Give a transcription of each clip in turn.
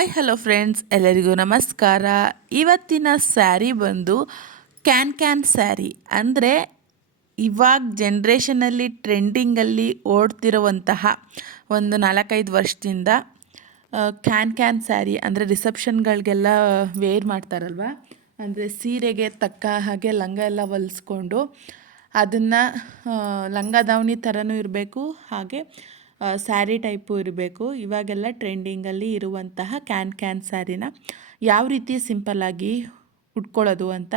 Hi hello friends ಎಲ್ಲರಿಗೂ ನಮಸ್ಕಾರ. ಇವತ್ತಿನ ಸ್ಯಾರಿ ಬಂದು ಕ್ಯಾನ್ ಕ್ಯಾನ್ ಸ್ಯಾರಿ. ಅಂದರೆ ಇವಾಗ ಜನ್ರೇಷನಲ್ಲಿ ಟ್ರೆಂಡಿಂಗಲ್ಲಿ ಓಡ್ತಿರುವಂತಹ ಒಂದು ನಾಲ್ಕೈದು ವರ್ಷದಿಂದ ಕ್ಯಾನ್ ಕ್ಯಾನ್ ಸ್ಯಾರಿ ಅಂದರೆ ರಿಸೆಪ್ಷನ್ಗಳಿಗೆಲ್ಲ ವೇರ್ ಮಾಡ್ತಾರಲ್ವ? ಅಂದರೆ ಸೀರೆಗೆ ತಕ್ಕ ಹಾಗೆ ಲಂಗ ಎಲ್ಲ ಹೊಲಿಸ್ಕೊಂಡು ಅದನ್ನು ಲಂಗ ದಾವಣಿ ಥರನೂ ಇರಬೇಕು. ಹಾಗೆ ಸ್ಯಾರಿ ಟೈಪು ಇರಬೇಕು. ಇವಾಗೆಲ್ಲ ಟ್ರೆಂಡಿಂಗಲ್ಲಿ ಇರುವಂತಹ ಕ್ಯಾನ್ ಕ್ಯಾನ್ ಸ್ಯಾರಿನ ಯಾವ ರೀತಿ ಸಿಂಪಲ್ಲಾಗಿ ಉಟ್ಕೊಳ್ಳೋದು ಅಂತ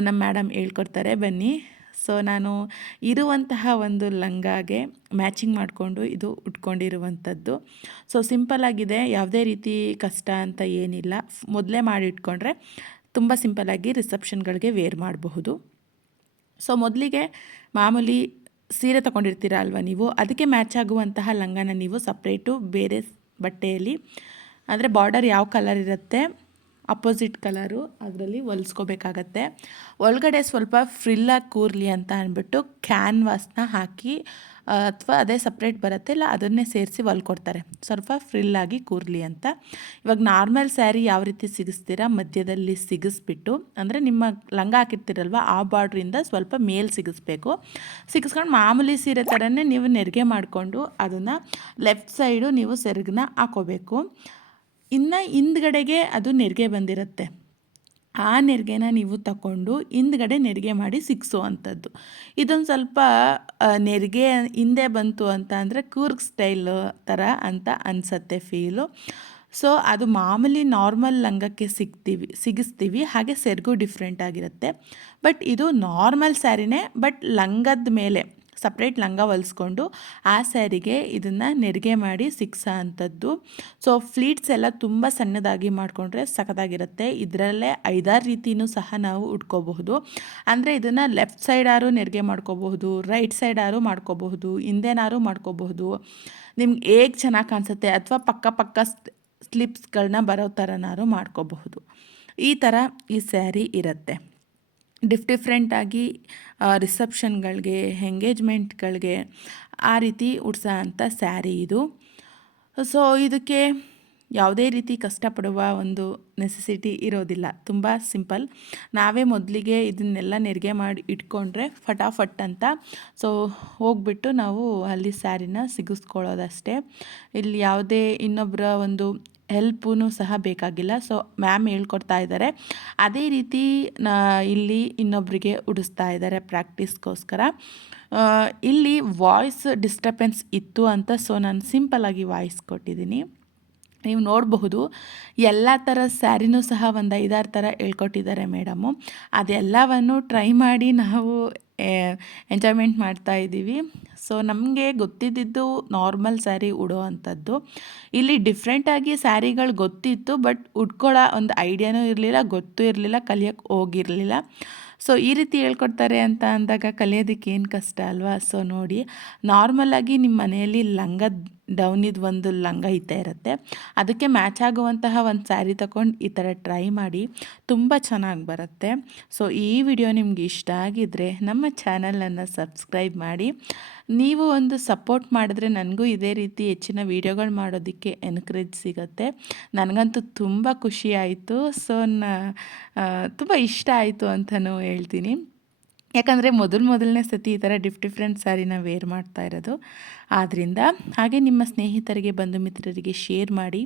ನಮ್ಮ ಮೇಡಮ್ ಹೇಳ್ಕೊಡ್ತಾರೆ. ಬನ್ನಿ. ಸೊ, ನಾನು ಇರುವಂತಹ ಒಂದು ಲಂಗಾಗೆ ಮ್ಯಾಚಿಂಗ್ ಮಾಡಿಕೊಂಡು ಇದು ಉಟ್ಕೊಂಡಿರುವಂಥದ್ದು. ಸೊ ಸಿಂಪಲ್ಲಾಗಿದೆ ಯಾವುದೇ ರೀತಿ ಕಷ್ಟ ಅಂತ ಏನಿಲ್ಲ. ಮೊದಲೇ ಮಾಡಿಟ್ಕೊಂಡ್ರೆ ತುಂಬ ಸಿಂಪಲ್ಲಾಗಿ ರಿಸೆಪ್ಷನ್ಗಳಿಗೆ ವೇರ್ ಮಾಡಬಹುದು. ಸೊ, ಮೊದಲಿಗೆ ಮಾಮೂಲಿ ಸೀರೆ ತೊಗೊಂಡಿರ್ತೀರ ಅಲ್ವಾ ನೀವು? ಅದಕ್ಕೆ ಮ್ಯಾಚ್ ಆಗುವಂತಹ ಲಂಗನ ನೀವು ಸಪ್ರೇಟು ಬೇರೆ ಬಟ್ಟೆಯಲ್ಲಿ. ಅಂದರೆ ಬಾರ್ಡರ್ ಯಾವ ಕಲರ್ ಇರುತ್ತೆ? ಅಪೋಸಿಟ್ ಕಲರು, ಅದರಲ್ಲಿ ಹೊಲಿಸ್ಕೋಬೇಕಾಗತ್ತೆ. ಒಳಗಡೆ ಸ್ವಲ್ಪ ಫ್ರಿಲ್ಲಾಗಿ ಕೂರಲಿ ಅಂತ ಅಂದ್ಬಿಟ್ಟು ಕ್ಯಾನ್ವಾಸ್ನ ಹಾಕಿ ಅಥವಾ ಅದೇ ಸಪ್ರೇಟ್ ಬರುತ್ತೆ, ಇಲ್ಲ ಅದನ್ನೇ ಸೇರಿಸಿ ಹೊಲ್ಕೊಡ್ತಾರೆ. ಸ್ವಲ್ಪ ಫ್ರಿಲ್ಲಾಗಿ ಕೂರಲಿ ಅಂತ. ಇವಾಗ ನಾರ್ಮಲ್ ಸ್ಯಾರಿ ಯಾವ ರೀತಿ ಸಿಗಿಸ್ತೀರಾ, ಮಧ್ಯದಲ್ಲಿ ಸಿಗಿಸ್ಬಿಟ್ಟು, ಅಂದರೆ ನಿಮ್ಮ ಲಂಗ ಹಾಕಿರ್ತೀರಲ್ವ, ಆ ಬಾರ್ಡ್ರಿಂದ ಸ್ವಲ್ಪ ಮೇಲ್ ಸಿಗಿಸ್ಬೇಕು. ಸಿಗಿಸ್ಕೊಂಡು ಮಾಮೂಲಿ ಸೀರೆ ಥರನೇ ನೀವು ನೆರಿಗೆ ಮಾಡಿಕೊಂಡು ಅದನ್ನು ಲೆಫ್ಟ್ ಸೈಡು ನೀವು ಸೆರಗನ್ನ ಹಾಕೋಬೇಕು. ಇನ್ನು ಹಿಂದ್ಗಡೆಗೆ ಅದು ನೆರಿಗೆ ಬಂದಿರುತ್ತೆ. ಆ ನೆರಿಗೆನ ನೀವು ತಗೊಂಡು ಹಿಂದ್ಗಡೆ ನೆರಿಗೆ ಮಾಡಿ ಸಿಕ್ಸುವಂಥದ್ದು ಇದೊಂದು ಸ್ವಲ್ಪ ನೆರಿಗೆ ಹಿಂದೆ ಬಂತು ಅಂತ ಅಂದರೆ ಕೂರ್ಗ್ ಸ್ಟೈಲ್ ಥರ ಅಂತ ಅನಿಸತ್ತೆ ಫೀಲು. ಸೊ, ಅದು ಮಾಮೂಲಿ ನಾರ್ಮಲ್ ಲಂಗಕ್ಕೆ ಸಿಗ್ತೀವಿ, ಸಿಗಿಸ್ತೀವಿ, ಹಾಗೆ ಸೆರಗು ಡಿಫ್ರೆಂಟ್ ಆಗಿರುತ್ತೆ. ಬಟ್ ಇದು ನಾರ್ಮಲ್ ಸ್ಯಾರಿನೇ, ಬಟ್ ಲಂಗದ ಮೇಲೆ. ಸಪ್ರೇಟ್ ಲಂಗ ಹೊಲಿಸ್ಕೊಂಡು ಆ ಸ್ಯಾರಿಗೆ ಇದನ್ನು ನೆರಿಗೆ ಮಾಡಿ ಸಿಕ್ಸೋ ಅಂಥದ್ದು ಸೊ ಫ್ಲೀಟ್ಸ್ ಎಲ್ಲ ತುಂಬ ಸಣ್ಣದಾಗಿ ಮಾಡಿಕೊಂಡ್ರೆ ಸಖತ್ತಾಗಿರುತ್ತೆ. ಇದರಲ್ಲೇ ಐದಾರು ರೀತಿಯೂ ಸಹ ನಾವು ಉಟ್ಕೋಬಹುದು. ಅಂದರೆ ಇದನ್ನು ಲೆಫ್ಟ್ ಸೈಡಾರು ನೆರಿಗೆ ಮಾಡ್ಕೋಬಹುದು ರೈಟ್ ಸೈಡಾರು ಮಾಡ್ಕೋಬಹುದು, ಹಿಂದೆನಾರು ಮಾಡ್ಕೋಬಹುದು. ನಿಮ್ಗೆ ಹೇಗೆ ಚೆನ್ನಾಗಿ ಕಾಣಿಸುತ್ತೆ ಅಥವಾ ಪಕ್ಕ ಪಕ್ಕ ಸ್ಲಿಪ್ಸ್ಗಳನ್ನ ಬರೋ ಥರನಾರು ಮಾಡ್ಕೋಬಹುದು. ಈ ಥರ ಈ ಸ್ಯಾರಿ ಇರುತ್ತೆ. ಡಿಫ್ ಡಿಫ್ರೆಂಟಾಗಿ ರಿಸೆಪ್ಷನ್ಗಳಿಗೆ ಎಂಗೇಜ್ಮೆಂಟ್ಗಳಿಗೆ ಆ ರೀತಿ ಉಡ್ಸೋ ಅಂಥ ಸ್ಯಾರಿ ಇದು. ಸೊ ಇದಕ್ಕೆ ಯಾವುದೇ ರೀತಿ ಕಷ್ಟಪಡುವ ಒಂದು ನೆಸೆಸಿಟಿ ಇರೋದಿಲ್ಲ. ತುಂಬ ಸಿಂಪಲ್ ನಾವೇ ಮೊದಲಿಗೆ ಇದನ್ನೆಲ್ಲ ನೆರಿಗೆ ಮಾಡಿ ಇಟ್ಕೊಂಡ್ರೆ ಫಟಾಫಟ್ ಅಂತ. ಸೊ ಹೋಗ್ಬಿಟ್ಟು ನಾವು ಅಲ್ಲಿ ಸ್ಯಾರಿನ ಸಿಗಿಸ್ಕೊಳ್ಳೋದಷ್ಟೇ. ಇಲ್ಲಿ ಯಾವುದೇ ಇನ್ನೊಬ್ಬರ ಒಂದು ಹೆಲ್ಪೂ ಸಹ ಬೇಕಾಗಿಲ್ಲ. ಸೊ ಮ್ಯಾಮ್ ಹೇಳ್ಕೊಡ್ತಾ ಇದ್ದಾರೆ ಅದೇ ರೀತಿ, ನಾ, ಇಲ್ಲಿ ಇನ್ನೊಬ್ಬರಿಗೆ ಉಡಿಸ್ತಾ ಇದ್ದಾರೆ ಪ್ರಾಕ್ಟೀಸ್ಗೋಸ್ಕರ ಇಲ್ಲಿ ವಾಯ್ಸ್ ಡಿಸ್ಟರ್ಬೆನ್ಸ್ ಇತ್ತು ಅಂತ ಸೊ ನಾನು ಸಿಂಪಲ್ಲಾಗಿ ವಾಯ್ಸ್ ಕೊಟ್ಟಿದ್ದೀನಿ. ನೀವು ನೋಡಬಹುದು, ಎಲ್ಲ ಥರ ಸ್ಯಾರಿನೂ ಸಹ ಒಂದು ಐದಾರು ಥರ ಹೇಳ್ಕೊಟ್ಟಿದ್ದಾರೆ ಮೇಡಮು. ಅದೆಲ್ಲವನ್ನು ಟ್ರೈ ಮಾಡಿ ನಾವು ಎಂಜಾಯ್ಮೆಂಟ್ ಮಾಡ್ತಾ ಇದ್ದೀವಿ. ಸೊ, ನಮಗೆ ಗೊತ್ತಿದ್ದಿದ್ದು ನಾರ್ಮಲ್ ಸ್ಯಾರಿ ಉಡೋ ಅಂಥದ್ದು. ಇಲ್ಲಿ ಡಿಫ್ರೆಂಟಾಗಿ ಸ್ಯಾರಿಗಳು ಗೊತ್ತಿತ್ತು, ಬಟ್ ಉಟ್ಕೊಳ್ಳೋ ಒಂದು ಐಡಿಯಾನೂ ಇರಲಿಲ್ಲ, ಗೊತ್ತೂ ಇರಲಿಲ್ಲ ಕಲಿಯೋಕ್ಕೆ ಹೋಗಿರಲಿಲ್ಲ. ಸೊ ಈ ರೀತಿ ಹೇಳ್ಕೊಡ್ತಾರೆ ಅಂತ ಅಂದಾಗ ಕಲಿಯೋದಕ್ಕೆ ಏನು ಕಷ್ಟ ಅಲ್ವಾ? ಸೊ ನೋಡಿ ನಾರ್ಮಲಾಗಿ ನಿಮ್ಮ ಮನೆಯಲ್ಲಿ ಲಂಗ ಡೌನಿದ್ದು ಒಂದು ಲಂಗ ಇದ್ದೇ ಇರುತ್ತೆ. ಅದಕ್ಕೆ ಮ್ಯಾಚ್ ಆಗುವಂತಹ ಒಂದು ಸ್ಯಾರಿ ತಗೊಂಡು ಈ ಥರ ಟ್ರೈ ಮಾಡಿ, ತುಂಬ ಚೆನ್ನಾಗಿ ಬರುತ್ತೆ. ಸೊ ಈ ವಿಡಿಯೋ ನಿಮ್ಗೆ ಇಷ್ಟ ಆಗಿದ್ದರೆ ನಮ್ಮ ಚಾನಲನ್ನು ಸಬ್ಸ್ಕ್ರೈಬ್ ಮಾಡಿ. ನೀವು ಒಂದು ಸಪೋರ್ಟ್ ಮಾಡಿದ್ರೆ ನನಗೂ ಇದೇ ರೀತಿ ಹೆಚ್ಚಿನ ವೀಡಿಯೋಗಳು ಮಾಡೋದಕ್ಕೆ ಎನ್ಕರೇಜ್ ಸಿಗುತ್ತೆ. ನನಗಂತೂ ತುಂಬ ಖುಷಿ ಆಯಿತು. ಸೊ ನ ತುಂಬ ಇಷ್ಟ ಆಯಿತು ಅಂತಲೂ ಹೇಳ್ತೀನಿ. ಯಾಕಂದರೆ ಮೊದಲು ಮೊದಲನೇ ಸತಿ ಈ ಥರ ಡಿಫ್, ಡಿಫ್ರೆಂಟ್ ಸ್ಯಾರಿನ ವೇರ್ ಮಾಡ್ತಾ ಇರೋದು. ಆದ್ದರಿಂದ ಹಾಗೆ ನಿಮ್ಮ ಸ್ನೇಹಿತರಿಗೆ, ಬಂಧು ಮಿತ್ರರಿಗೆ ಶೇರ್ ಮಾಡಿ.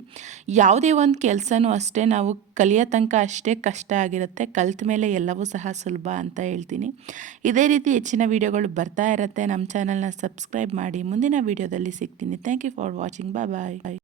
ಯಾವುದೇ ಒಂದು ಕೆಲಸನೂ ಅಷ್ಟೇ ನಾವು ಕಲಿಯೋ ತನಕ ಅಷ್ಟೇ ಕಷ್ಟ ಆಗಿರುತ್ತೆ. ಕಲ್ತ ಮೇಲೆ ಎಲ್ಲವೂ ಸಹ ಸುಲಭ ಅಂತ ಹೇಳ್ತೀನಿ. ಇದೇ ರೀತಿ ಹೆಚ್ಚಿನ ವೀಡಿಯೋಗಳು ಬರ್ತಾ ಇರುತ್ತೆ. ನಮ್ಮ ಚಾನಲ್ನ ಸಬ್ಸ್ಕ್ರೈಬ್ ಮಾಡಿ. ಮುಂದಿನ ವೀಡಿಯೋದಲ್ಲಿ ಸಿಗ್ತೀನಿ. Thank you for watching bye bye